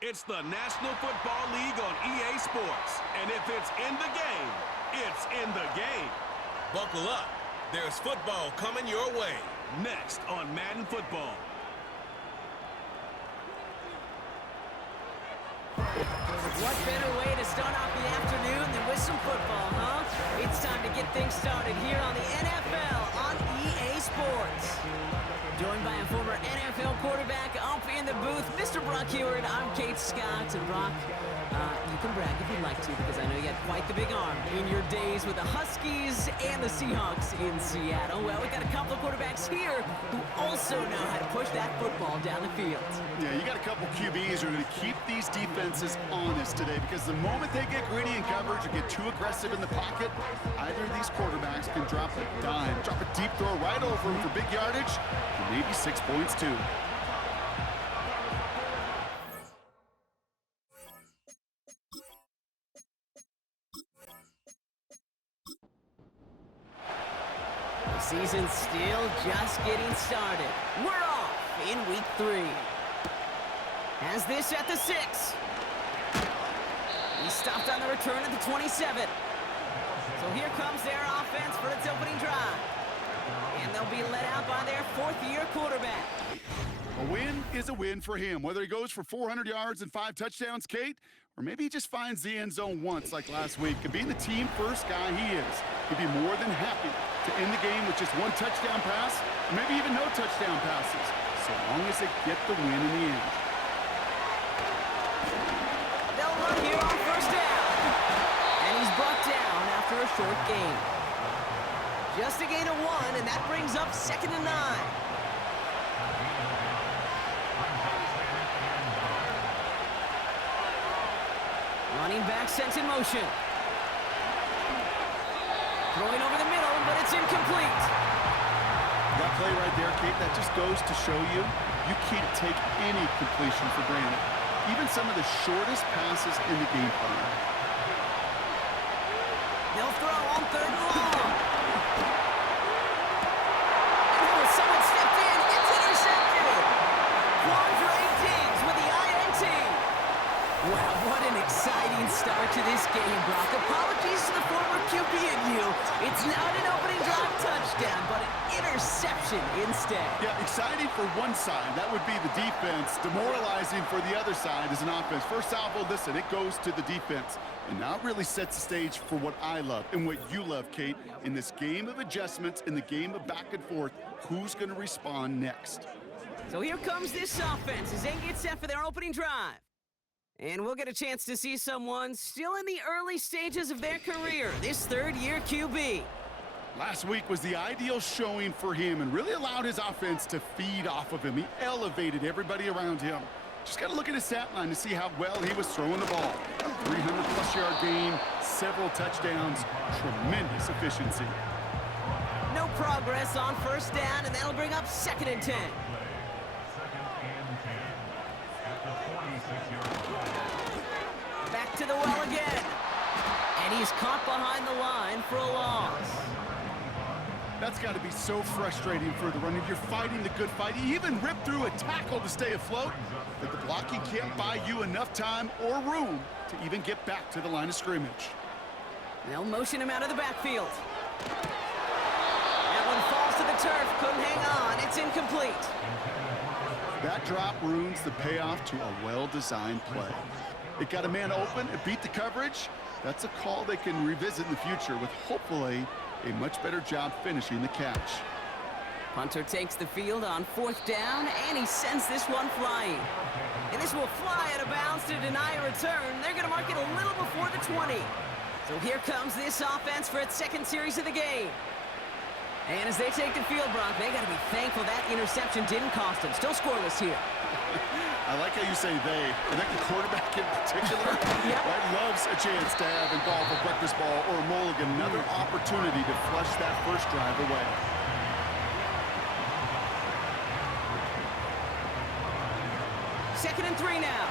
It's the National Football League on EA Sports. And if it's in the game, it's in the game. Buckle up. There's football coming your way. Next on Madden Football. What better way to start off the afternoon than with some football, huh? It's time to get things started here on the NFL on EA Sports. Joined by a former NFL quarterback up in the booth, Mr. Brock Heward. I'm Kate Scott. And Brock, you can brag if you'd like to, because I know you got quite the big arm in your days with the Huskies and the Seahawks in Seattle. Well, we got a couple of quarterbacks here who also know how to push that football down the field. Yeah, you got a couple QBs who are going to keep these defenses honest today, because the moment they get greedy in coverage or get too aggressive in the pocket, either of these quarterbacks can drop a dime, drop a deep throw right over them for big yardage, and maybe 6 points too. The season's still just getting started. We're off in week 3. Has this at the 6. He stopped on the return at the 27. So here comes their offense for its opening drive. And they'll be led out by their 4th-year quarterback. A win is a win for him, whether he goes for 400 yards and 5 touchdowns, Kate, or maybe he just finds the end zone once like last week. And being the team-first guy he is, he'd be more than happy to end the game with just 1 touchdown pass, or maybe even no touchdown passes, so long as they get the win in the end. They'll run here on 1st down. And he's brought down after a short gain. Just a gain of 1, and that brings up 2nd and 9. Running back sent in motion. Throwing over the middle, but it's incomplete. That play right there, Kate, that just goes to show you, you can't take any completion for granted. Even some of the shortest passes in the game plan. They'll throw on 3rd and long. Oh, someone stepped in. It's intercepted. Quandre Diggs with the INT. Wow, what an exciting start to this game, Brock. Apologies to the former QB in you. It's not an opening drive touchdown, but an interception instead. Yeah, exciting for one side. That would be the defense. Demoralizing for the other side as an offense. First salvo, listen, it goes to the defense. And now it really sets the stage for what I love and what you love, Kate. In this game of adjustments, in the game of back and forth, who's going to respond next? So here comes this offense as they get set for their opening drive. And we'll get a chance to see someone still in the early stages of their career, this 3rd-year QB. Last week was the ideal showing for him and really allowed his offense to feed off of him. He elevated everybody around him. Just got to look at his stat line to see how well he was throwing the ball. 300-plus yard game, several touchdowns, tremendous efficiency. No progress on 1st down, and that'll bring up 2nd and 10. Back to the well again. And he's caught behind the line for a loss. That's got to be so frustrating for the runner. You're fighting the good fight. You even ripped through a tackle to stay afloat, but the blocking can't buy you enough time or room to even get back to the line of scrimmage. They'll motion him out of the backfield. That one falls to the turf. Couldn't hang on. It's incomplete. That drop ruins the payoff to a well-designed play. It got a man open, it beat the coverage. That's a call they can revisit in the future with hopefully a much better job finishing the catch. Punter takes the field on 4th down, and he sends this one flying. And this will fly out of bounds to deny a return. They're going to mark it a little before the 20. So here comes this offense for its 2nd series of the game. And as they take the field, Brock, they got to be thankful that interception didn't cost them. Still scoreless here. I like how you say they. I think the quarterback in particular right, loves a chance to have involved a breakfast ball or a mulligan, another opportunity to flush that first drive away. Second and 3 now.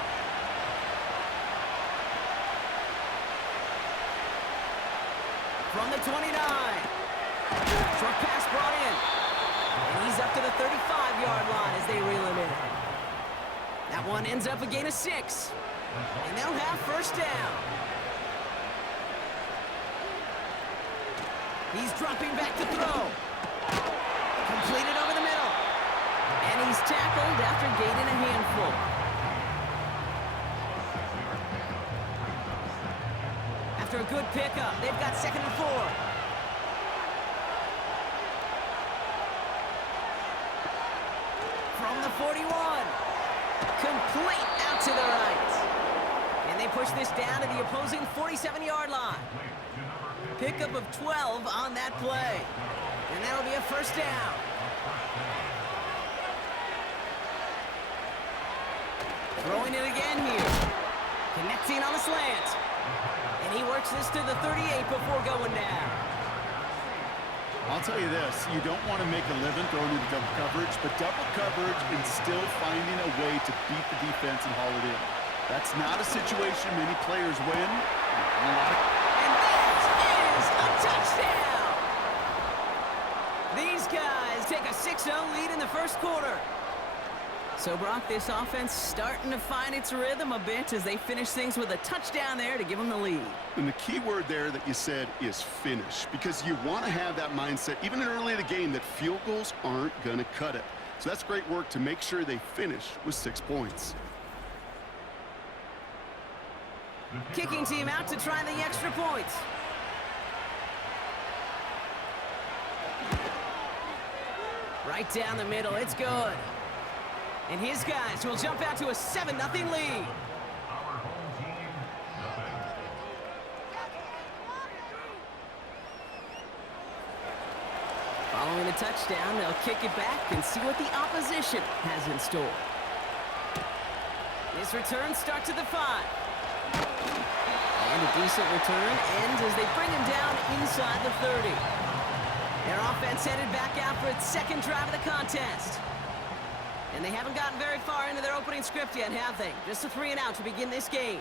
From the 29. Short pass brought in. And he's up to the 35-yard line as they reel him in. That one ends up a gain of 6. And they'll have first down. He's dropping back to throw. Completed over the middle. And he's tackled after gaining a handful. After a good pickup, they've got 2nd and 4. From the 41. Complete out to the right. And they push this down to the opposing 47-yard line. Pickup of 12 on that play. And that'll be a first down. Throwing it again here. Connecting on the slant. And he works this to the 38 before going down. I'll tell you this, you don't want to make a living throwing into double coverage, but double coverage and still finding a way to beat the defense and haul it in. That's not a situation many players win. And that is a touchdown! These guys take a 6-0 lead in the first quarter. So, Brock, this offense starting to find its rhythm a bit as they finish things with a touchdown there to give them the lead. And the key word there that you said is finish, because you want to have that mindset, even early in the game, that field goals aren't going to cut it. So that's great work to make sure they finish with 6 points. Kicking team out to try the extra points. Right down the middle, it's good. And his guys will jump out to a 7-0 lead. Following the touchdown, they'll kick it back and see what the opposition has in store. This return starts at the 5. And a decent return ends as they bring him down inside the 30. Their offense headed back out for its 2nd drive of the contest. And they haven't gotten very far into their opening script yet, have they? Just a 3 and out to begin this game.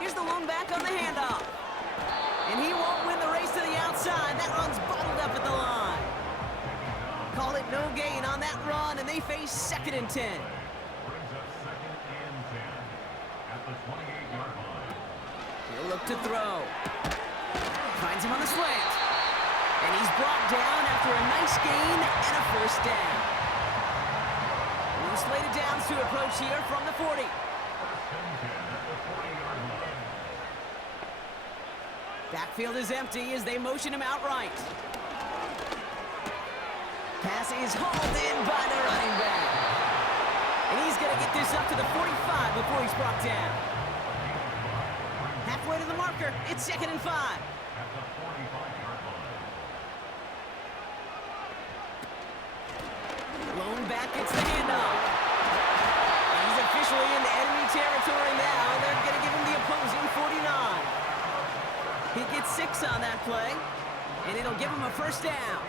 Here's the lone back on the handoff. And he won't win the race to the outside. That run's bottled up at the line. Call it no gain on that run, and they face 2nd and 10. He'll look to throw. Finds him on the slant. And he's brought down after a nice gain and a first down. New slated downs to approach here from the 40. Backfield is empty as they motion him outright. Pass is hauled in by the running back. And he's going to get this up to the 45 before he's brought down. Halfway to the marker, it's 2nd and 5. Lone back gets the handoff. And he's officially into enemy territory now. They're going to give him the opposing 49. He gets 6 on that play, and it'll give him a first down.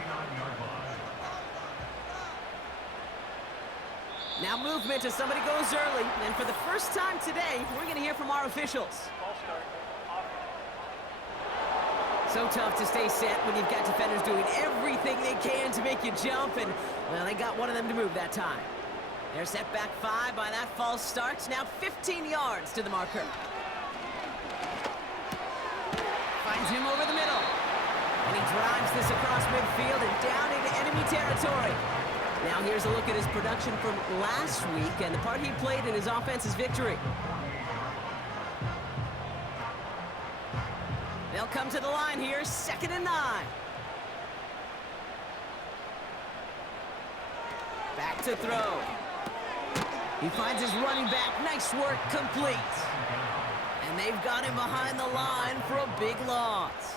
Now movement as somebody goes early, and for the first time today, we're going to hear from our officials. So tough to stay set when you've got defenders doing everything they can to make you jump, and, well, they got one of them to move that time. They're set back 5 by that false start. Now 15 yards to the marker. Finds him over the middle. And he drives this across midfield and down into enemy territory. Now here's a look at his production from last week and the part he played in his offense's victory. They'll come to the line here, 2nd and 9. Back to throw. He finds his running back. Nice work, complete. And they've got him behind the line for a big loss.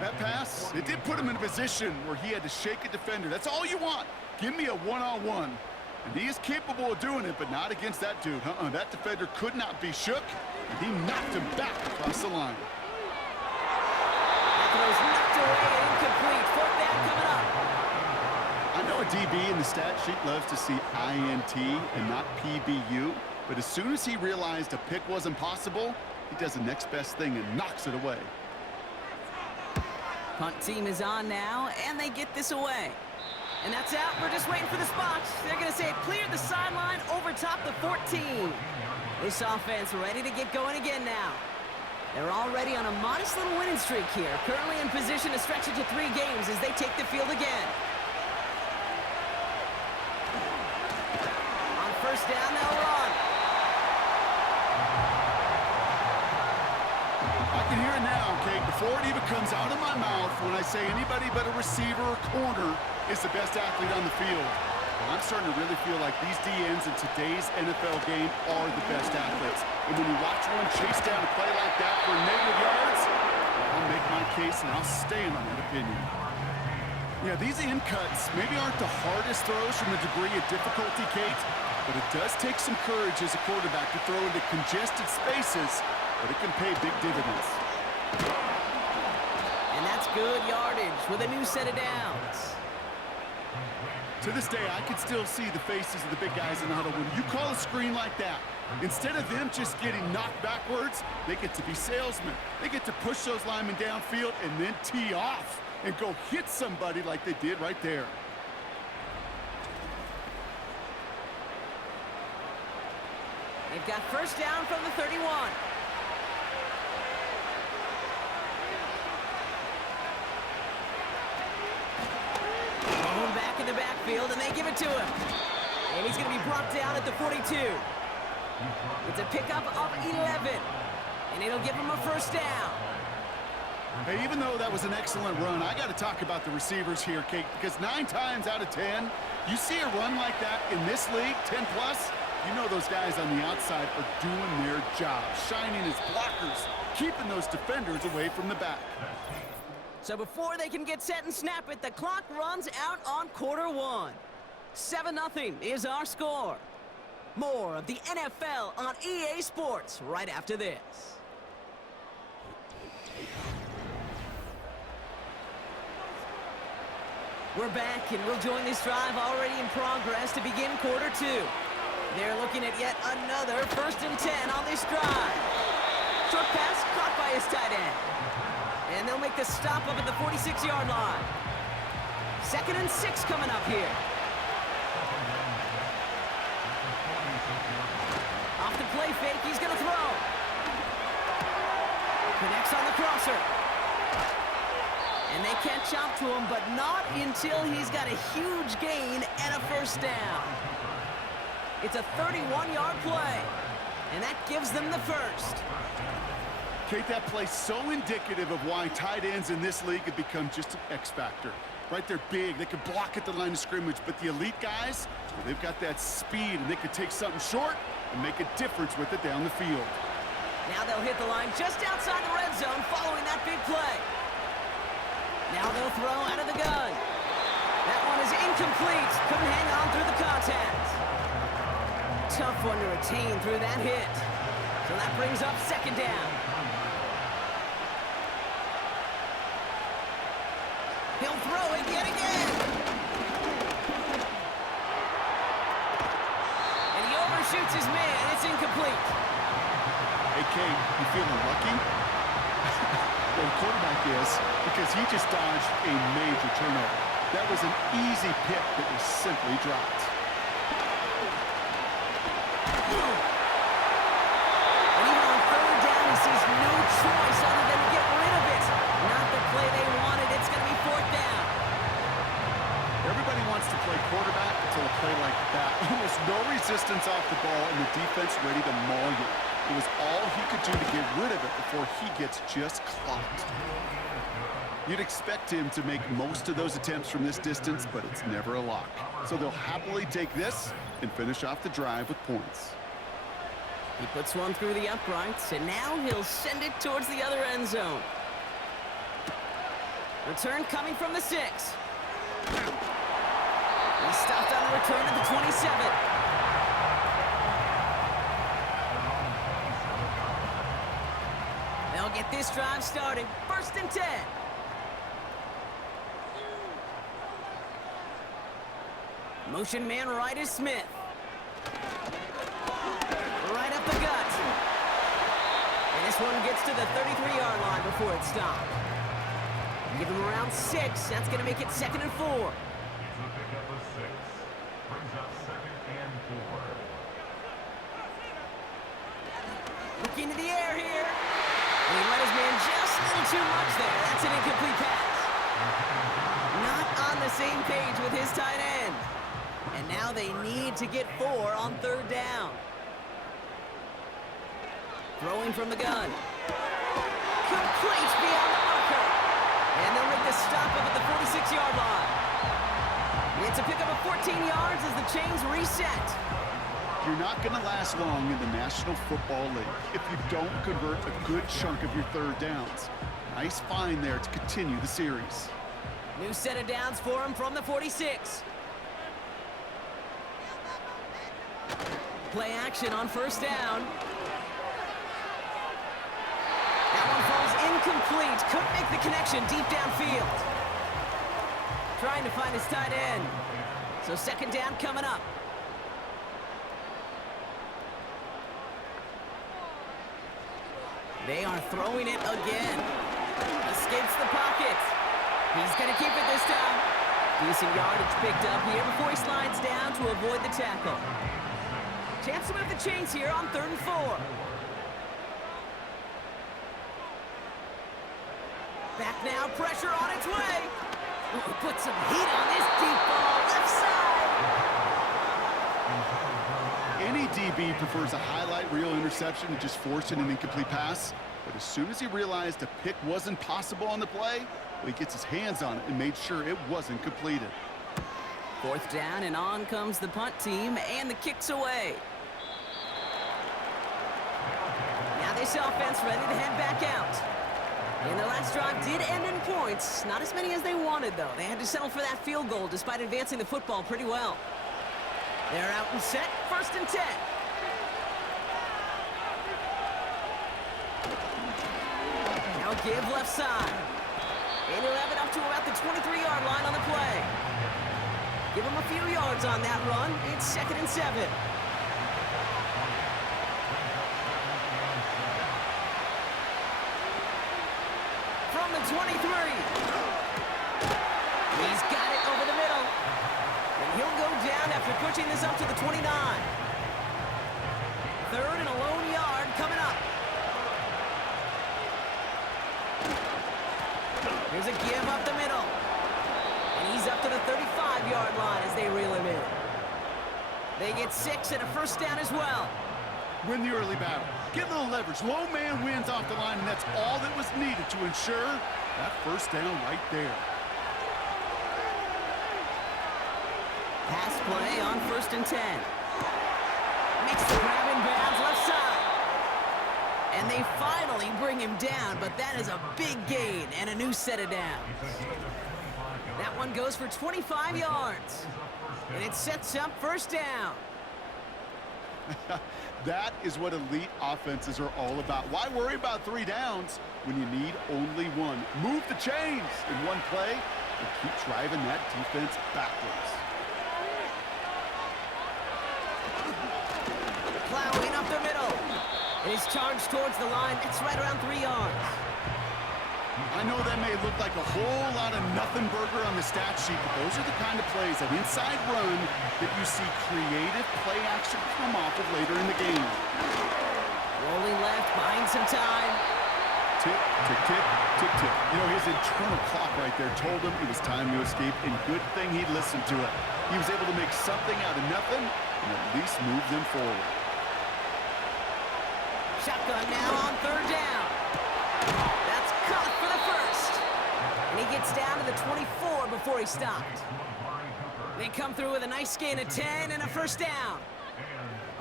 That pass, it did put him in a position where he had to shake a defender. That's all you want. Give me a one-on-one. And he is capable of doing it, but not against that dude. That defender could not be shook, and he knocked him back across the line. That throw's knocked away and incomplete. 4th down coming up. I know a DB in the stat sheet loves to see INT and not PBU, but as soon as he realized a pick wasn't possible, he does the next best thing and knocks it away. Punt team is on now, and they get this away. And that's out. We're just waiting for the spots. They're going to say it cleared the sideline over top the 14. This offense ready to get going again now. They're already on a modest little winning streak here. Currently in position to stretch it to 3 games as they take the field again. On first down, they'll run. I can hear it now, Kate, before it even comes out of my mouth when I say anybody but a receiver or corner is the best athlete on the field. Well, I'm starting to really feel like these DNs in today's NFL game are the best athletes. And when you watch one chase down a play like that for negative yards, well, I'll make my case and I'll stand on that opinion. Yeah, these in cuts maybe aren't the hardest throws from the degree of difficulty, Kate, but it does take some courage as a quarterback to throw into congested spaces, but it can pay big dividends. And that's good yardage with a new set of downs. To this day, I can still see the faces of the big guys in the huddle. When you call a screen like that, instead of them just getting knocked backwards, they get to be salesmen. They get to push those linemen downfield and then tee off and go hit somebody like they did right there. They've got first down from the 31. Going back in the backfield, and they give it to him. And he's going to be brought down at the 42. It's a pickup of 11. And it'll give him a first down. Hey, even though that was an excellent run, I got to talk about the receivers here, Kate, because 9 times out of 10, you see a run like that in this league, 10 plus, you know those guys on the outside are doing their job, shining as blockers, keeping those defenders away from the back. So before they can get set and snap it, the clock runs out on quarter 1. 7-0 is our score. More of the NFL on EA Sports right after this. We're back, and we'll join this drive already in progress to begin quarter 2. They're looking at yet another 1st and 10 on this drive. Short pass caught by his tight end. And they'll make the stop up at the 46-yard line. 2nd and 6 coming up here. Off the play fake, he's going to throw. Connects on the crosser. And they catch up to him, but not until he's got a huge gain and a first down. It's a 31-yard play, and that gives them the first. Kate, that play's so indicative of why tight ends in this league have become just an X factor. Right, they're big, they can block at the line of scrimmage, but the elite guys, well, they've got that speed, and they can take something short and make a difference with it down the field. Now they'll hit the line just outside the red zone following that big play. Now they'll throw out of the gun. That one is incomplete. Couldn't hang on through the contact. Tough one to retain through that hit. So that brings up 2nd down. He'll throw it yet again. And he overshoots his man. It's incomplete. Hey, Kate, you feeling lucky? Well, the quarterback is, because he just dodged a major turnover. That was an easy pick that was simply dropped. And even on 3rd down, he sees no choice other than to get rid of it. Not the play they wanted. It's going to be 4th down. Everybody wants to play quarterback until a play like that. Almost no resistance off the ball and the defense ready to maul you. It was all he could do to get rid of it before he gets just clocked. You'd expect him to make most of those attempts from this distance, but it's never a lock. So they'll happily take this and finish off the drive with points. He puts one through the uprights, and now he'll send it towards the other end zone. Return coming from the 6. He's stopped on the return at the 27. They'll get this drive started. 1st and 10. Motion man right is Smith. Right up the gut. And this one gets to the 33-yard line before it's stopped. Give him around 6. That's going to make it 2nd and 4. the pickup of 6. Brings up 2nd and 4. Looking to the air here. And he let his man just a little too much there. That's an incomplete pass. Not on the same page with his tight end. And now they need to get 4 on 3rd down. Throwing from the gun. Complete beyond the marker. And they'll make the stop up at the 46-yard line. It's a pickup of 14 yards as the chains reset. You're not going to last long in the National Football League if you don't convert a good chunk of your 3rd downs. Nice find there to continue the series. New set of downs for him from the 46. Play action on 1st down. That one falls incomplete. Couldn't make the connection deep downfield. Trying to find his tight end. So 2nd down coming up. They are throwing it again. Escapes the pocket. He's going to keep it this time. Decent yardage picked up here before he slides down to avoid the tackle. Chance to move the chains here on 3rd and 4. Back now, pressure on its way. Ooh, put some heat on this deep ball, left side. Any DB prefers a highlight reel interception to just forcing an incomplete pass. But as soon as he realized a pick wasn't possible on the play, well, he gets his hands on it and made sure it wasn't completed. 4th down, and on comes the punt team, and the kick's away. Now this offense ready to head back out. And the last drive did end in points. Not as many as they wanted, though. They had to settle for that field goal despite advancing the football pretty well. They're out and set, 1st and 10. Now give left side. And he'll have it up to about the 23-yard line on the play. Give him a few yards on that run. It's 2nd and 7. From the 23. He's got it over the middle. And he'll go down after pushing this up to the 29. 3rd and a lone yard coming up. Here's a give up the middle. And he's up to the 35-yard line as they reel him in. They get 6 and a 1st down as well. Win the early battle. Get a little leverage. Low man wins off the line, and that's all that was needed to ensure that 1st down right there. Pass play on 1st and 10. Makes the grab in bounds left side. And they finally bring him down, but that is a big gain and a new set of downs. That one goes for 25 yards. And it sets up 1st down. That is what elite offenses are all about. Why worry about 3 downs when you need only 1? Move the chains in one play and keep driving that defense backwards. Plowing up the middle. And he's charged towards the line. It's right around 3 yards. I know that may look like a whole lot of nothing burger on the stat sheet, but those are the kind of plays, an inside run, that you see creative play action come off of later in the game. Rolling left, buying some time. Tick, tick, tick, tick, tick. You know, his internal clock right there told him it was time to escape, and good thing he listened to it. He was able to make something out of nothing and at least move them forward. Shotgun now on 3rd down. That's caught for the 1st. And he gets down to the 24 before he stopped. They come through with a nice gain of 10 and a 1st down.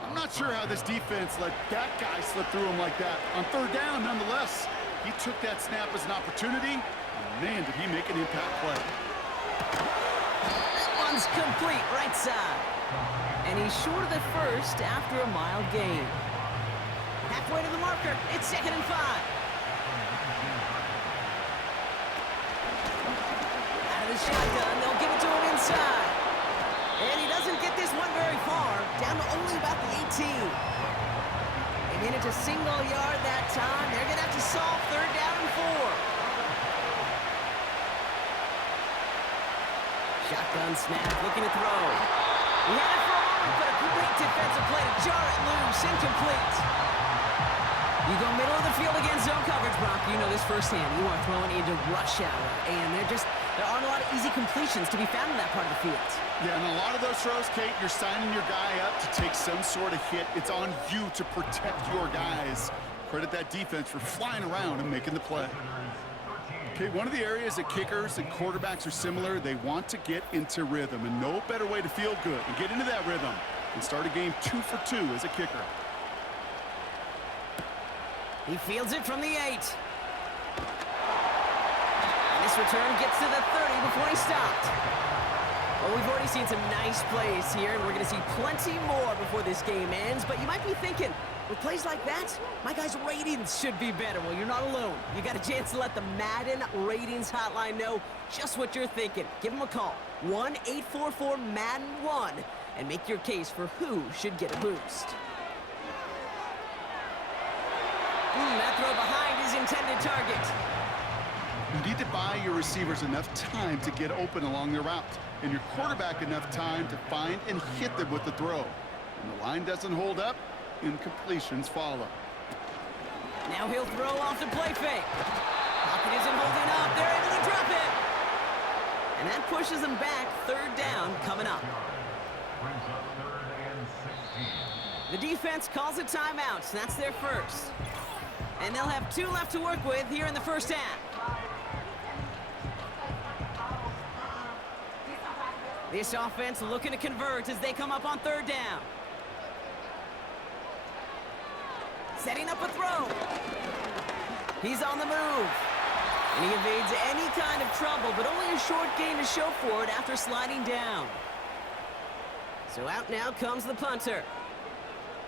I'm not sure how this defense let that guy slip through him like that. On 3rd down, nonetheless, he took that snap as an opportunity, and man, did he make an impact play. That one's complete, right side. And he's short of the 1st after a mild gain. Halfway to the marker, it's 2nd and 5. Out of the shotgun, they'll give it to him inside. And he doesn't get this one very far, down to only about the 18. They made it to single yard that time. They're going to have to solve 3rd down and 4. Shotgun snap, looking to throw. He had it for a moment, but a great defensive play to jar it loose, incomplete. You go middle of the field against zone coverage, Brock. You know this firsthand. You are throwing into rush hour, and there aren't a lot of easy completions to be found in that part of the field. Yeah, and a lot of those throws, Kate, you're signing your guy up to take some sort of hit. It's on you to protect your guys. Credit that defense for flying around and making the play. Okay, one of the areas that kickers and quarterbacks are similar, they want to get into rhythm, and no better way to feel good and get into that rhythm and start a game 2 for 2 as a kicker. He fields it from the 8. And this return gets to the 30 before he stopped. Well, we've already seen some nice plays here, and we're going to see plenty more before this game ends. But you might be thinking, with plays like that, my guys' ratings should be better. Well, you're not alone. You got a chance to let the Madden Ratings Hotline know just what you're thinking. Give them a call, 1-844-MADDEN-1, and make your case for who should get a boost. That throw behind his intended target. You need to buy your receivers enough time to get open along their route, and your quarterback enough time to find and hit them with the throw. When the line doesn't hold up, incompletions follow. Now he'll throw off the play fake. Pocket isn't holding up. They're able to drop it. And that pushes them back. Third down coming up. Brings up 3rd and 16. The defense calls a timeout, so that's their first. And they'll have 2 left to work with here in the first half. This offense looking to convert as they come up on 3rd down. Setting up a throw. He's on the move. And he evades any kind of trouble, but only a short gain to show for it after sliding down. So out now comes the punter.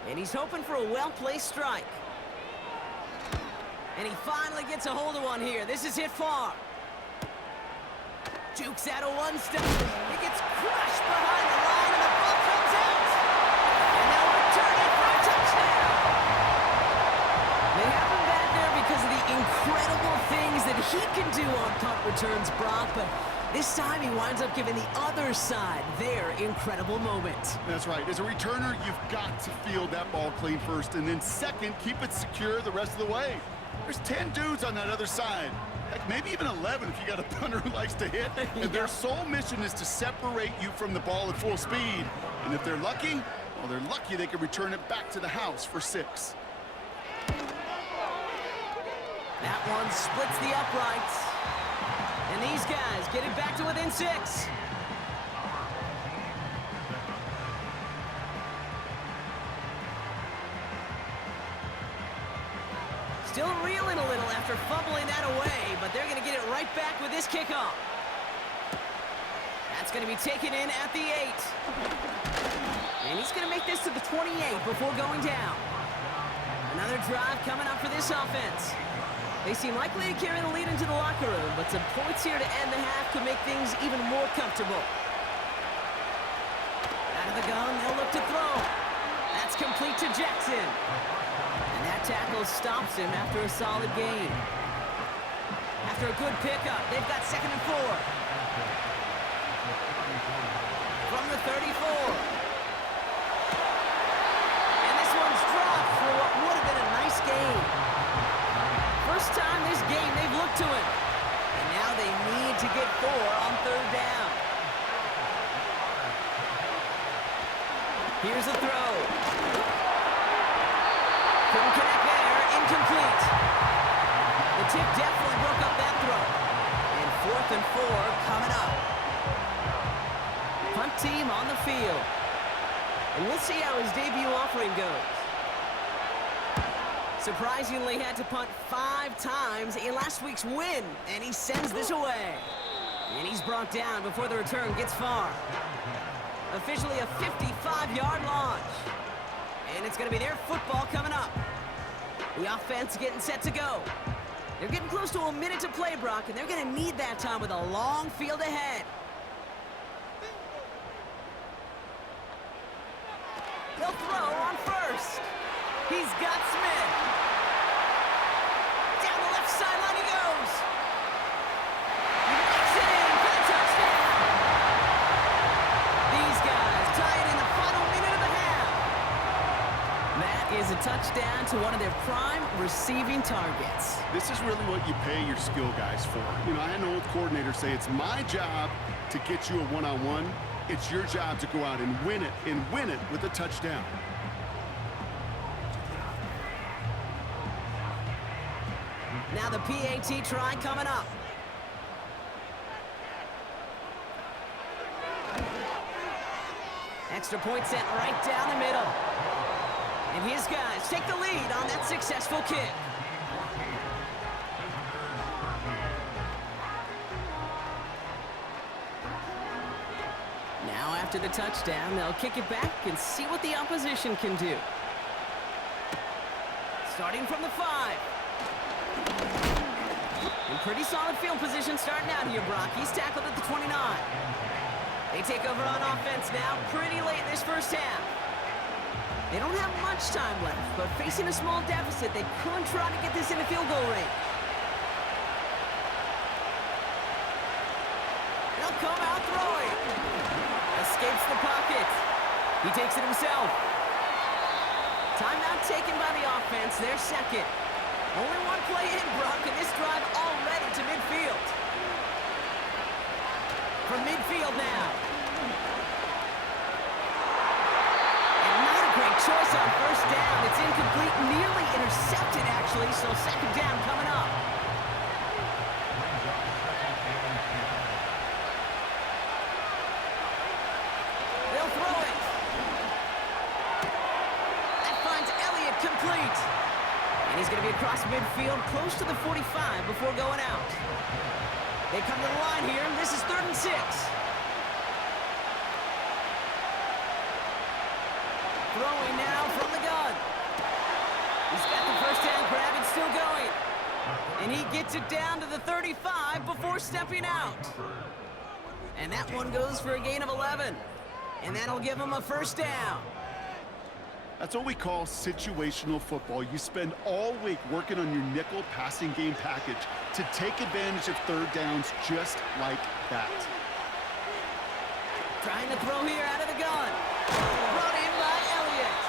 And he's hoping for a well-placed strike. And he finally gets a hold of one here. This is hit far. Jukes out a one-step. He gets crushed behind the line, and the ball comes out. And they'll return it for a touchdown. They have him back there because of the incredible things that he can do on punt returns, Brock, but this time he winds up giving the other side their incredible moment. That's right. As a returner, you've got to field that ball clean first, and then second, keep it secure the rest of the way. There's 10 dudes on that other side. Heck, maybe even 11 if you got a punter who likes to hit. And their sole mission is to separate you from the ball at full speed. And if they're lucky, well, they're lucky they can return it back to the house for 6. That one splits the uprights. And these guys get it back to within 6. Still reeling a little after fumbling that away, but they're going to get it right back with this kickoff. That's going to be taken in at the 8. And he's going to make this to the 28 before going down. Another drive coming up for this offense. They seem likely to carry the lead into the locker room, but some points here to end the half could make things even more comfortable. Out of the gun, they'll look to throw. That's complete to Jackson. And that tackle stops him after a solid gain. After a good pickup, they've got 2nd and 4. From the 34. And this one's dropped for what would have been a nice gain. First time this game they've looked to him. And now they need to get 4 on 3rd down. Here's a throw. Couldn't connect there. Incomplete. The tip definitely broke up that throw. And 4th and 4 coming up. Punt team on the field. And we'll see how his debut offering goes. Surprisingly had to punt 5 times in last week's win. And he sends this away. And he's brought down before the return gets far. Officially a 55-yard launch. And it's going to be their football coming up. The offense getting set to go. They're getting close to a minute to play, Brock, and they're going to need that time with a long field ahead. He'll throw on first. He's got Smith. Down the left sideline he goes. He makes it in for the touchdown. touchdown to one of their prime receiving targets. This is really what you pay your skill guys for. You know, I had an old coordinator say it's my job to get you a one-on-one. It's your job to go out and win it with a touchdown. Now the PAT try coming up. Extra point sent right down the middle. And his guys take the lead on that successful kick. Now after the touchdown, they'll kick it back and see what the opposition can do. Starting from the 5. In pretty solid field position starting out here, Brock. He's tackled at the 29. They take over on offense now pretty late in this first half. They don't have much time left, but facing a small deficit, they could try to get this in the field goal range. They'll come out throwing. Escapes the pocket. He takes it himself. Timeout taken by the offense, their second. Only one play in, Brock, and this drive already to midfield. From midfield now. And not a great choice on first down. It's incomplete, nearly intercepted, actually, so second down coming up. They'll throw it. That finds Elliott complete. And he's going to be across midfield, close to the 45 before going out. They come to the line here. This is 3rd and 6. Throwing now from the gun. He's got the first down grab. It's still going. And he gets it down to the 35 before stepping out. And that one goes for a gain of 11. And that'll give him a first down. That's what we call situational football. You spend all week working on your nickel passing game package to take advantage of third downs just like that. Trying to throw here out of the gun. Brought in by Elliott.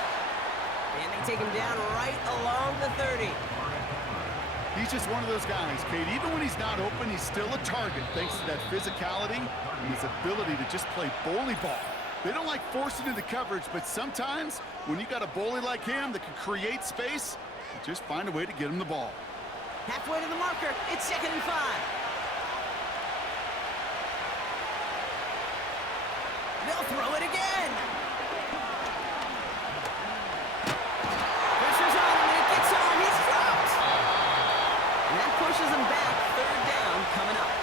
And they take him down right along the 30. He's just one of those guys, Kate. Even when he's not open, he's still a target thanks to that physicality and his ability to just play bully ball. They don't like forcing into coverage, but sometimes when you got a bully like him that can create space, you just find a way to get him the ball. Halfway to the marker, it's 2nd and 5. They'll throw it again. Pressure's on him, and it gets on. He's dropped. And that pushes him back. 3rd down coming up.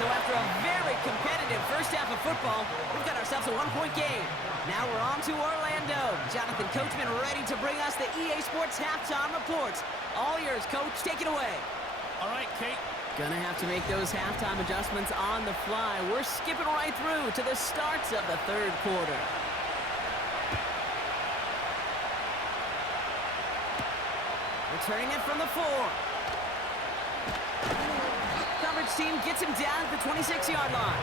So after a very competitive first half of football, we've got ourselves a 1-point game. Now we're on to Orlando. Jonathan Coachman ready to bring us the EA Sports halftime reports. All yours, Coach. Take it away. All right, Kate. Gonna have to make those halftime adjustments on the fly. We're skipping right through to the starts of the 3rd quarter. Returning it from the 4. Coverage team gets him down at the 26-yard line.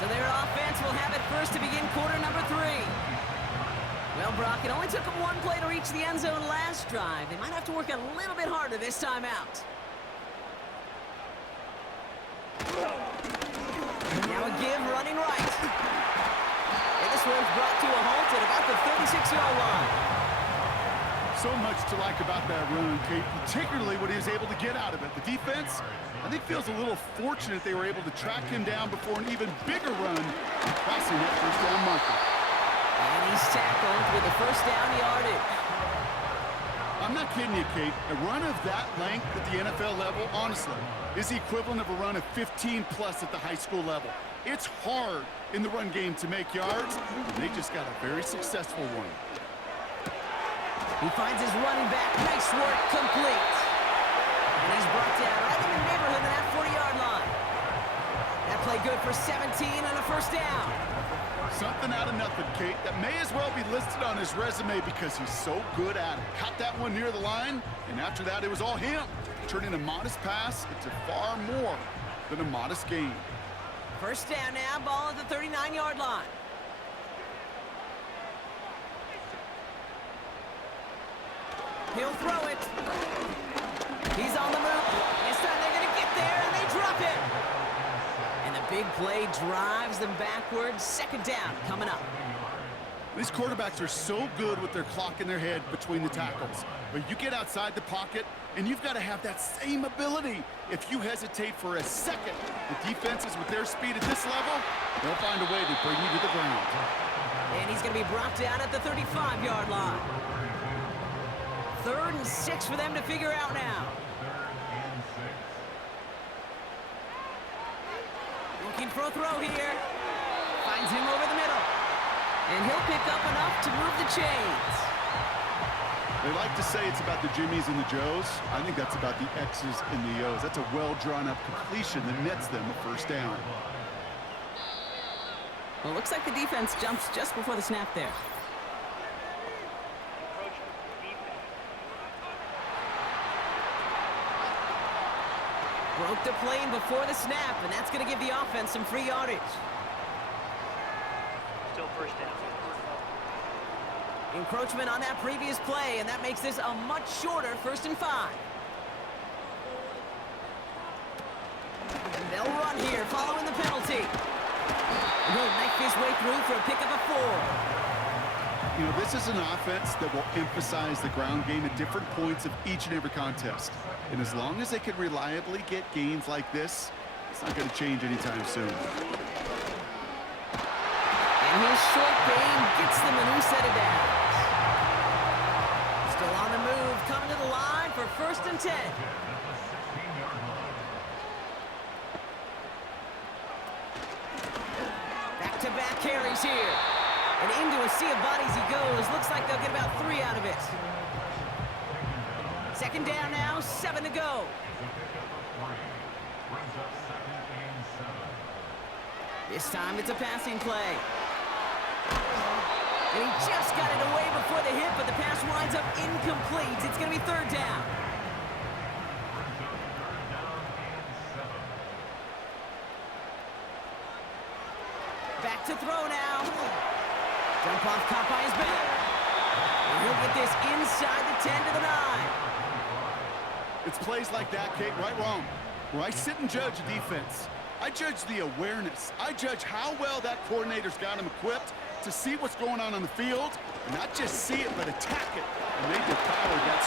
So their offense will have it first to begin quarter number 3. Well, Brock, it only took them one play to reach the end zone last drive. They might have to work a little bit harder this time out. Now a give running right. And this one's brought to a halt at about the 36-yard line. So much to like about that run, Kate, particularly what he was able to get out of it. The defense, I think, feels a little fortunate they were able to track him down before an even bigger run, crossing that first down marker. And he's tackled with the first down yardage. I'm not kidding you, Kate. A run of that length at the NFL level, honestly, is the equivalent of a run of 15-plus at the high school level. It's hard in the run game to make yards, and they just got a very successful one. He finds his running back. Nice work, complete. And he's brought down right in the neighborhood of that 40-yard line. That play good for 17 and a first down. Something out of nothing, Kate, that may as well be listed on his resume because he's so good at it. Caught that one near the line, and after that, it was all him. Turning a modest pass into far more than a modest gain. First down now, ball at the 39-yard line. He'll throw it. He's on the move. This time they're going to get there, and they drop it. And the big play drives them backwards. Second down coming up. These quarterbacks are so good with their clock in their head between the tackles. But you get outside the pocket, and you've got to have that same ability. If you hesitate for a second, the defenses with their speed at this level, they'll find a way to bring you to the ground. And he's going to be brought down at the 35-yard line. 3rd and 6 for them to figure out now. Looking for a throw here. Finds him over the middle. And he'll pick up enough to move the chains. They like to say it's about the Jimmies and the Joes. I think that's about the X's and the O's. That's a well-drawn-up completion that nets them a first down. Well, looks like the defense jumps just before the snap there. Broke the plane before the snap, and that's going to give the offense some free yardage. Still first down. Encroachment on that previous play, and that makes this a much shorter 1st and 5. They'll run here following the penalty. And he'll make his way through for a pickup of 4. You know, this is an offense that will emphasize the ground game at different points of each and every contest. And as long as they can reliably get gains like this, it's not going to change anytime soon. And his short game gets them a new set of downs. Still on the move, coming to the line for 1st and 10. Back-to-back carries here. And into a sea of bodies he goes. Looks like they'll get about 3 out of it. 2nd down now, 7 to go. This time it's a passing play. And he just got it away before the hit, but the pass winds up incomplete. It's going to be 3rd down. Back to throw now. Jump off caught by his back. And he'll get this inside the 10 to the 9. It's plays like that, Kate, right wrong, where I sit and judge a defense. I judge the awareness. I judge how well that coordinator's got him equipped to see what's going on the field, and not just see it, but attack it. And they devoured that.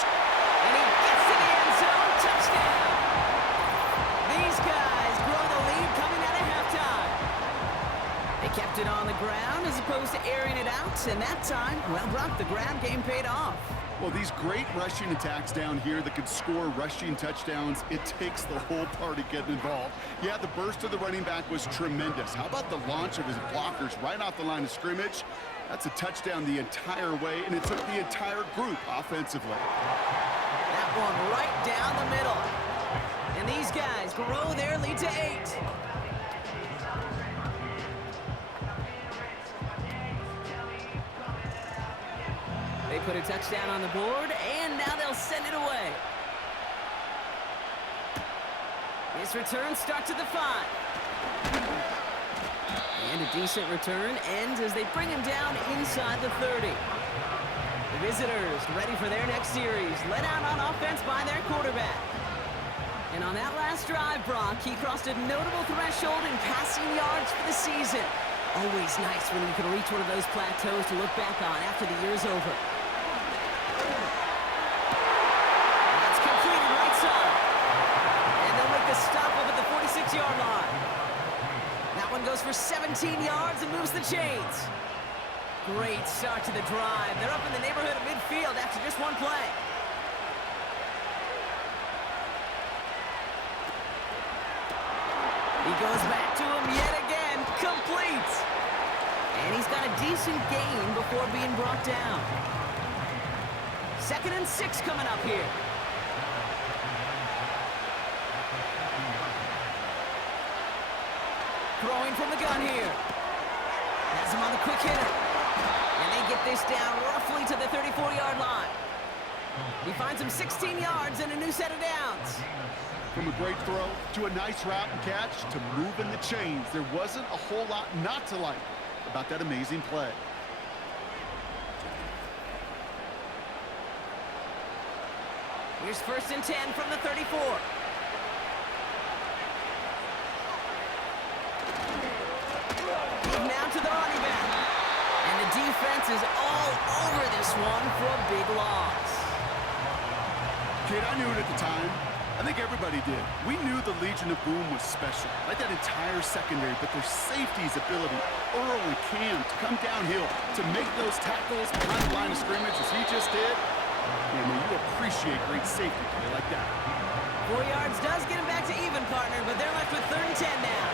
And he gets to the end zone. Touchdown! These guys grow the lead coming out of halftime. They kept it on the ground as opposed to airing it out, and that time, well, Brock, the ground game paid off. Well, these great rushing attacks down here that could score rushing touchdowns, it takes the whole party getting involved. Yeah, the burst of the running back was tremendous. How about the launch of his blockers right off the line of scrimmage? That's a touchdown the entire way, and it took the entire group offensively. That one right down the middle. And these guys grow their lead to 8. They put a touchdown on the board, and now they'll send it away. This return starts at the 5. And a decent return ends as they bring him down inside the 30. The visitors ready for their next series, led out on offense by their quarterback. And on that last drive, Brock, he crossed a notable threshold in passing yards for the season. Always nice when you can reach one of those plateaus to look back on after the year's over. That's completed right side. And they'll make the stop up at the 46-yard line. That one goes for 17 yards and moves the chains. Great start to the drive. They're up in the neighborhood of midfield after just one play. He goes back to him yet again. Complete. And he's got a decent gain before being brought down. 2nd and 6 coming up here. Throwing from the gun here. Has him on the quick hitter. And they get this down roughly to the 34-yard line. He finds him 16 yards and a new set of downs. From a great throw to a nice route and catch to moving the chains, there wasn't a whole lot not to like about that amazing play. Here's 1st and 10 from the 34. Now to the running back. And the defense is all over this one for a big loss. Kid, I knew it at the time. I think everybody did. We knew the Legion of Boom was special, like that entire secondary, but their safety's ability, Earl and Cam, to come downhill, to make those tackles behind the line of scrimmage as he just did, man, you appreciate great safety play like that. 4 yards does get him back to even, partner, but they're left with 3rd and 10 now.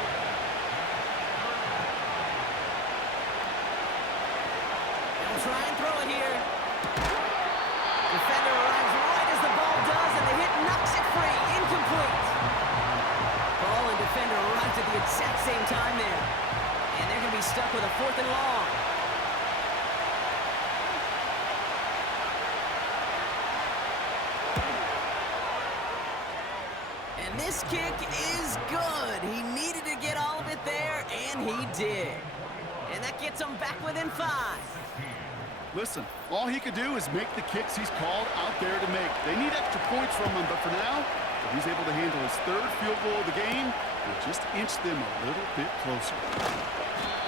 They'll try and throw it here. Defender arrives right as the ball does, and the hit knocks it free. Incomplete. Ball and defender arrived at the exact same time there. And they're going to be stuck with a 4th and long. And this kick is good. He needed to get all of it there, and he did. And that gets him back within 5. Listen, all he could do is make the kicks he's called out there to make. They need extra points from him, but for now, if he's able to handle his 3rd field goal of the game, he'll just inch them a little bit closer.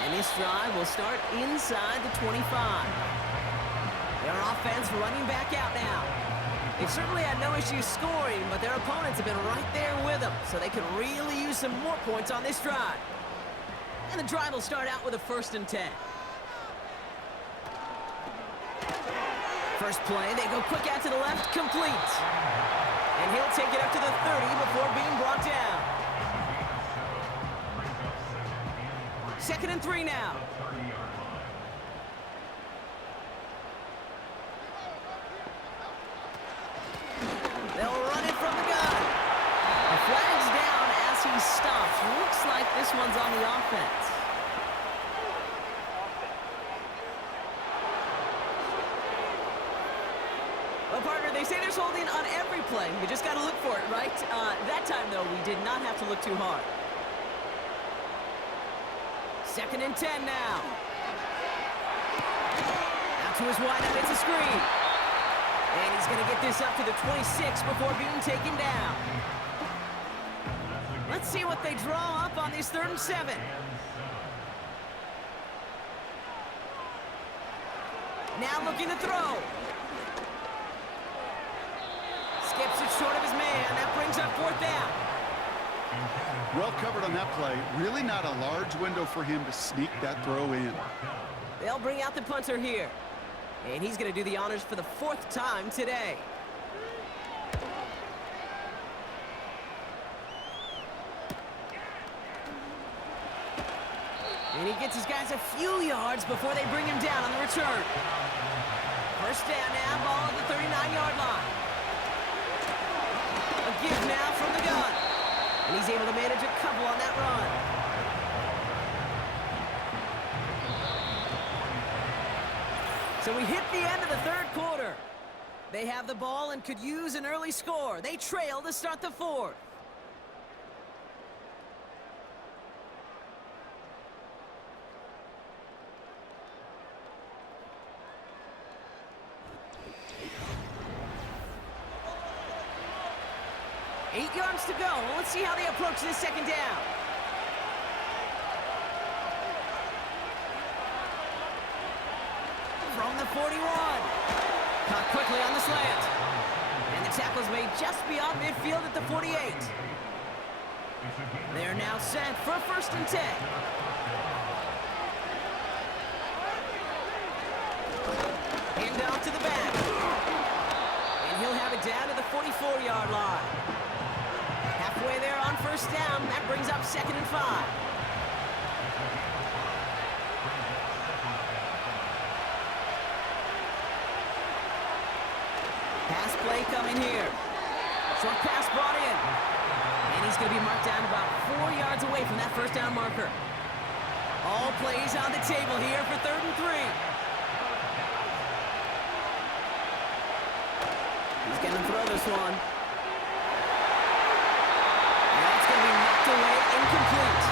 And this drive will start inside the 25. Their offense running back out now. They've certainly had no issues scoring, but their opponents have been right there with them, so they could really use some more points on this drive. And the drive will start out with a 1st and 10. First play, they go quick out to the left, complete. And he'll take it up to the 30 before being brought down. 2nd and 3 now. They'll run it from the gun. The flag's down as he stops. Looks like this one's on the offense. Well, partner, they say there's holding on every play. You just got to look for it, right? That time, though, we did not have to look too hard. 2nd and 10 now. Out to his wideout, it's a screen. And he's going to get this up to the 26 before being taken down. Let's see what they draw up on this 3rd and 7. Now looking to throw. Skips it short of his man. That brings up 4th down. Well covered on that play. Really not a large window for him to sneak that throw in. They'll bring out the punter here. And he's going to do the honors for the 4th time today. And he gets his guys a few yards before they bring him down on the return. 1st down now, ball at the 39-yard line. A give now from the gun. And he's able to manage a couple on that run. So we hit the end of the 3rd quarter. They have the ball and could use an early score. They trail to start the 4th. Eight yards to go. Well, let's see how they approach this 2nd down. From the 41. Caught quickly on the slant. And the tackle's made just beyond midfield at the 48. They're now set for 1st and 10. Hand off to the back. And he'll have it down to the 44-yard line. Halfway there on 1st down. That brings up 2nd and 5. Pass play coming here. Short pass brought in. And he's going to be marked down about 4 yards away from that 1st down marker. All plays on the table here for 3rd and 3. He's going to throw this one. And that's going to be knocked away, incomplete.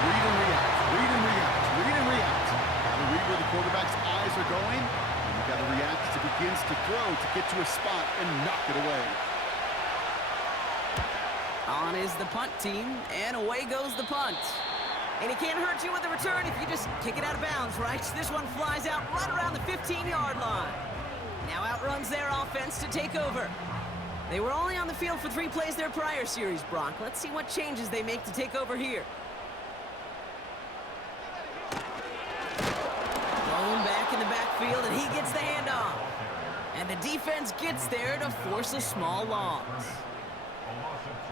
Read and react, read and react, read and react. Got to read where the quarterback's eyes are going, and you got to react to begin hands to throw to get to a spot and knock it away. On is the punt team, and away goes the punt. And he can't hurt you with the return if you just kick it out of bounds, right? This one flies out right around the 15-yard line. Now outruns their offense to take over. They were only on the field for 3 plays their prior series, Brock. Let's see what changes they make to take over here. Thrown back in the backfield, and he gets the handoff. And the defense gets there to force a small loss.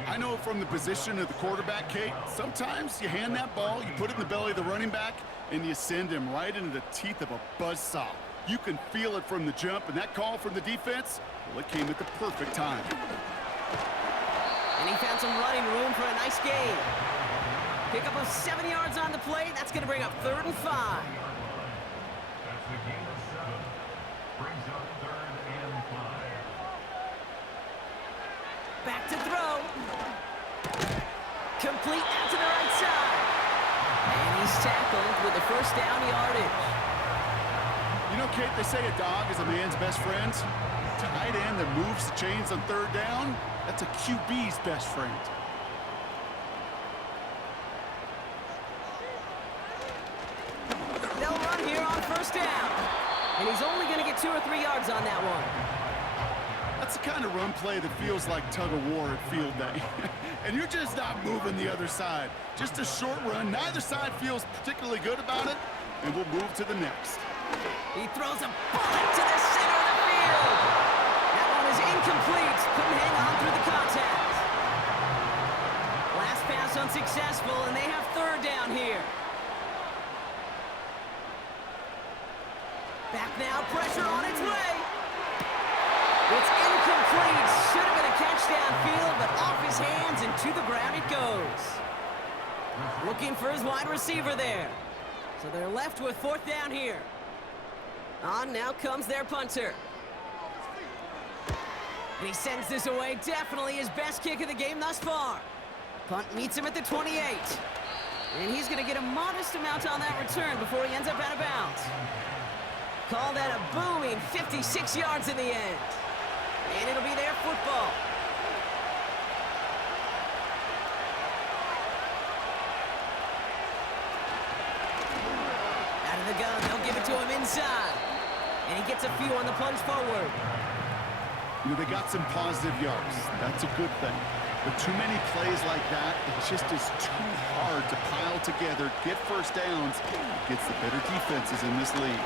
I know from the position of the quarterback, Kate, sometimes you hand that ball, you put it in the belly of the running back, and you send him right into the teeth of a buzzsaw. You can feel it from the jump, and that call from the defense, well, it came at the perfect time. And he found some running room for a nice gain. Pick up of 7 yards on the play. That's going to bring up 3rd and 5. That's the gain of 7. Brings up 3rd and 5. Back to throw. Complete out to the right side. And he's tackled with the first down yardage. You know, Kate, they say a dog is a man's best friend. Tight end that moves the chains on 3rd down, that's a QB's best friend. They'll run here on 1st down. And he's only going to get 2 or 3 yards on that one. That's the kind of run play that feels like tug-of-war at field day. And you're just not moving the other side. Just a short run. Neither side feels particularly good about it, and we'll move to the next. He throws a bullet to the center of the field. That one is incomplete. Couldn't hang on through the contact. Last pass unsuccessful, and they have 3rd down here. Back now, pressure on its way. It's incomplete. Should have been a catch downfield, but off his hands and to the ground it goes. Looking for his wide receiver there. So they're left with 4th down here. On now comes their punter. And he sends this away. Definitely his best kick of the game thus far. Punt meets him at the 28. And he's going to get a modest amount on that return before he ends up out of bounds. Call that a booming 56 yards in the end. And it'll be their football. Out of the gun, they'll give it to him inside. And he gets a few on the plunge forward. You know, they got some positive yards. That's a good thing. But too many plays like that, it just is too hard to pile together, get 1st downs, against the better defenses in this league.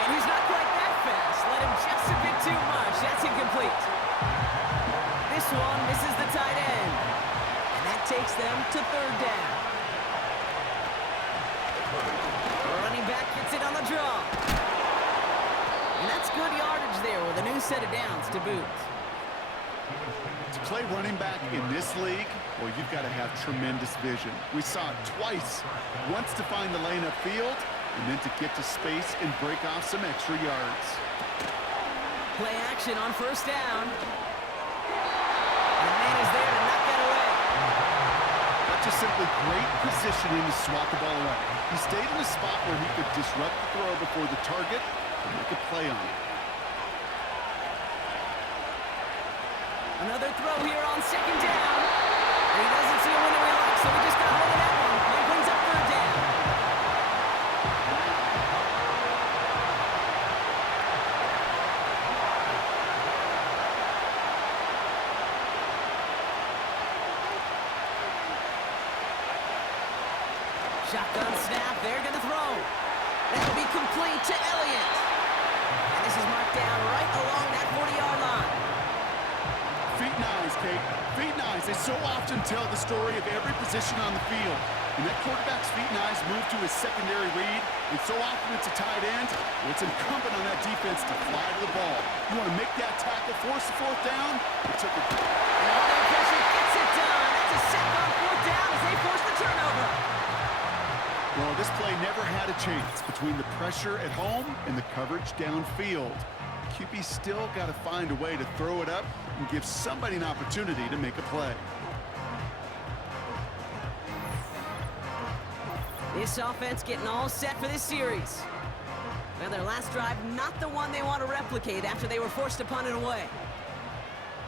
And he's not quite that fast. Let him just a bit too much. That's incomplete. This one misses the tight end. And that takes them to 3rd down. The running back gets it on the draw. And that's good yardage there with a new set of downs to boot. To play running back in this league, well, you've got to have tremendous vision. We saw it twice. Once to find the lane upfield, and then to get to space and break off some extra yards. Play action on 1st down. And the man is there to knock that away. That's just simply great positioning to swat the ball away. He stayed in a spot where he could disrupt the throw before the target and make a play on it. Another throw here on 2nd down. And he doesn't see a winner he likes, so he just got hold of that one. And brings up 3rd down. Shotgun snap, they're gonna throw. That'll be complete to Elliott. And this is marked down right along that 40-yard line. Feet and eyes, Kate. Feet and eyes. They so often tell the story of every position on the field. When that quarterback's feet and eyes move to his secondary read, and so often it's a tight end, well, it's incumbent on that defense to fly to the ball. You want to make that tackle, force the 4th down. It took a... And that pressure gets it done. That's a sack on 4th down as they force the turnover. Well, this play never had a chance between the pressure at home and the coverage downfield. QB still got to find a way to throw it up and give somebody an opportunity to make a play. This offense getting all set for this series. Well, their last drive, not the one they want to replicate after they were forced to punt it away.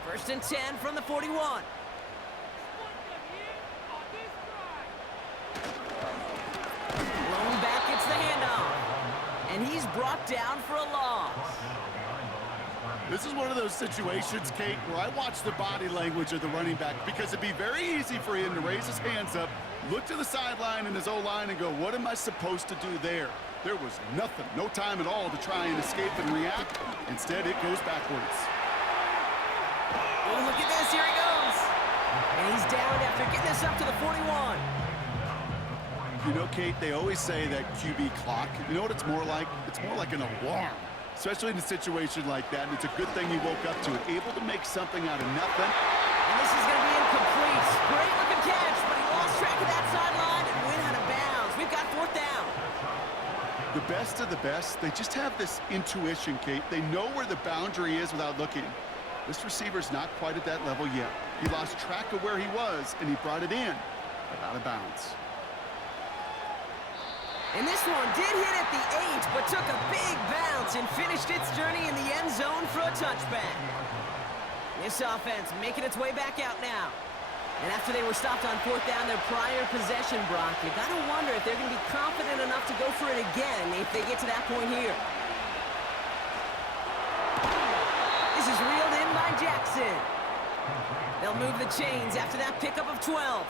1st and 10 from the 41. Blown back gets the handoff. And he's brought down for a loss. This is one of those situations, Kate, where I watch the body language of the running back because it'd be very easy for him to raise his hands up, look to the sideline in his O-line and go, what am I supposed to do there? There was nothing, no time at all to try and escape and react. Instead, it goes backwards. Oh, look at this, here he goes. And he's down after getting this up to the 41. You know, Kate, they always say that QB clock, you know what it's more like? It's more like an alarm, especially in a situation like that. And it's a good thing he woke up to it, able to make something out of nothing. And this is going to be incomplete. Great looking catch, but he lost track of that sideline and went out of bounds. We've got 4th down. The best of the best, they just have this intuition, Kate. They know where the boundary is without looking. This receiver's not quite at that level yet. He lost track of where he was, and he brought it in, but out of bounds. And this one did hit at the 8, but took a big bounce and finished its journey in the end zone for a touchback. This offense making its way back out now. And after they were stopped on 4th down, their prior possession, Brock, you got to wonder if they're going to be confident enough to go for it again if they get to that point here. This is reeled in by Jackson. They'll move the chains after that pickup of 12.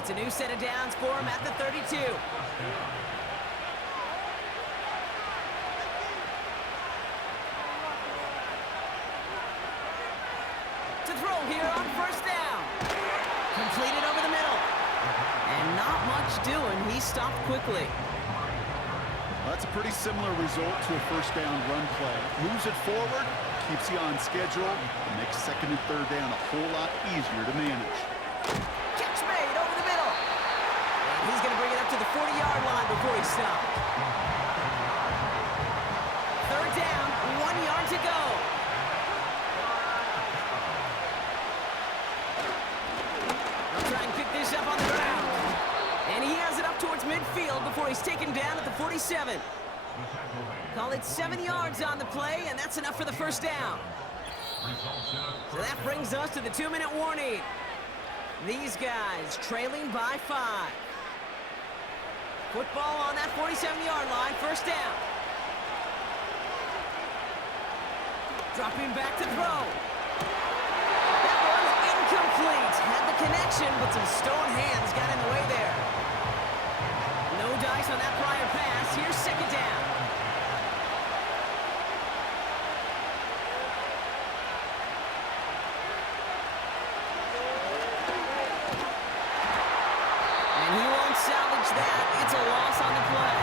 It's a new set of downs for him at the 32. To throw here on 1st down. Completed over the middle. And not much doing. He stopped quickly. That's a pretty similar result to a 1st down run play. Moves it forward, keeps you on schedule, and makes 2nd and 3rd down a whole lot easier to manage. Catch made over the middle. And he's going to bring it up to the 40-yard line before he stopped. 3rd down, 1 yard to go. They'll try and pick this up on the ground. And he has it up towards midfield before he's taken down at the 47. Call it 7 yards on the play, and that's enough for the 1st down. So that brings us to the 2-minute warning. These guys trailing by 5. Football on that 47-yard line, 1st down. Dropping back to throw. That one's incomplete. Had the connection, but some stone hands got in the way there. No dice on that prior pass. Here's 2nd down. And he won't salvage that. It's a loss on the play.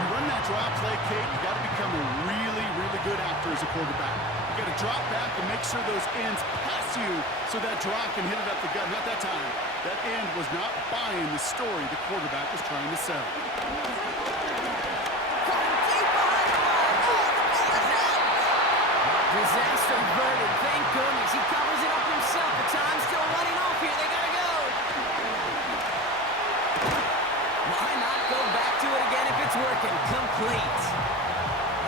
You run that drop play, Kate, you got to become a really, really good actor as a quarterback. You got to drop back and make sure those ends pass you so that drop can hit it up the gut. Not that time. That end was not buying the story the quarterback was trying to sell. Disaster averted. Thank goodness. He covers it up himself. The time's still running off here. They gotta go. Why not go back to it again if it's working? Complete.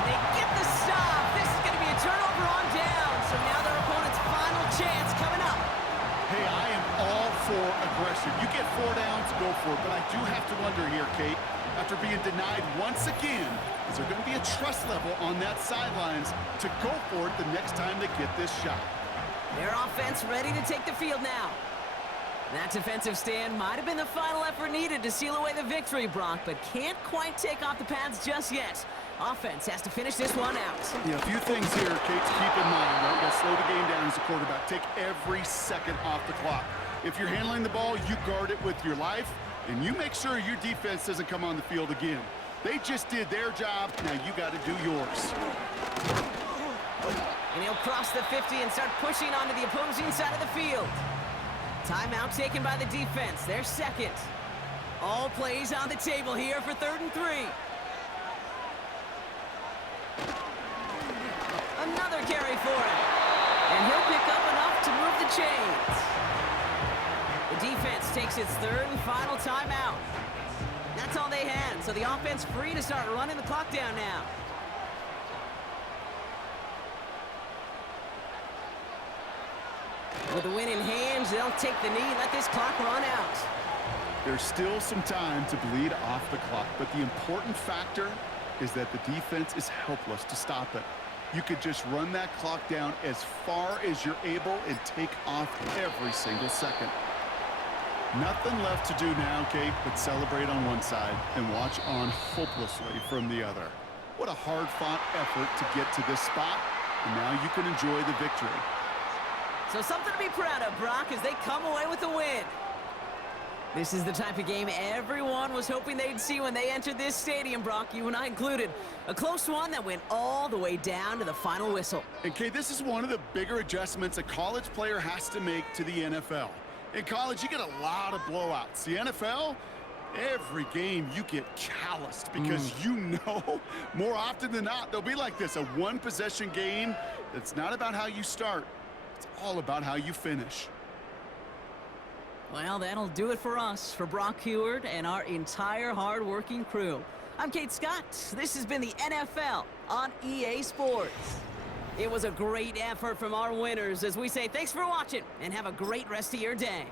And they get the stop. This is going to be a turnover on down. So now their opponent's final chance coming up. Hey, I am all for aggression. You get 4 downs, go for it. But I do have to wonder here, Kate, after being denied once again, is there going to be a trust level on that sidelines to go for it the next time they get this shot? Their offense ready to take the field now. That defensive stand might have been the final effort needed to seal away the victory, Brock, but can't quite take off the pads just yet. Offense has to finish this one out. Yeah, a few things here, Kate, to keep in mind. Right? You got to slow the game down as a quarterback. Take every second off the clock. If you're handling the ball, you guard it with your life, and you make sure your defense doesn't come on the field again. They just did their job. Now you got to do yours. And he'll cross the 50 and start pushing onto the opposing side of the field. Timeout taken by the defense. Their 2nd. All plays on the table here for 3rd and 3. Another carry for him. And he'll pick up enough to move the chains. The defense takes its 3rd and final timeout. That's all they had, so the offense free to start running the clock down now. With the win in hand, they'll take the knee and let this clock run out. There's still some time to bleed off the clock, but the important factor is that the defense is helpless to stop it. You could just run that clock down as far as you're able and take off every single second. Nothing left to do now, Kate, but celebrate on one side and watch on hopelessly from the other. What a hard-fought effort to get to this spot, and now you can enjoy the victory. So something to be proud of, Brock, as they come away with the win. This is the type of game everyone was hoping they'd see when they entered this stadium, Brock, you and I included. A close one that went all the way down to the final whistle. And Kate, this is one of the bigger adjustments a college player has to make to the NFL. In college, you get a lot of blowouts. The NFL, every game you get calloused because you know more often than not they'll be like this, a one-possession game that's not about how you start. It's all about how you finish. Well, that'll do it for us, for Brock Heward and our entire hard-working crew. I'm Kate Scott. This has been the NFL on EA Sports. It was a great effort from our winners as we say thanks for watching and have a great rest of your day.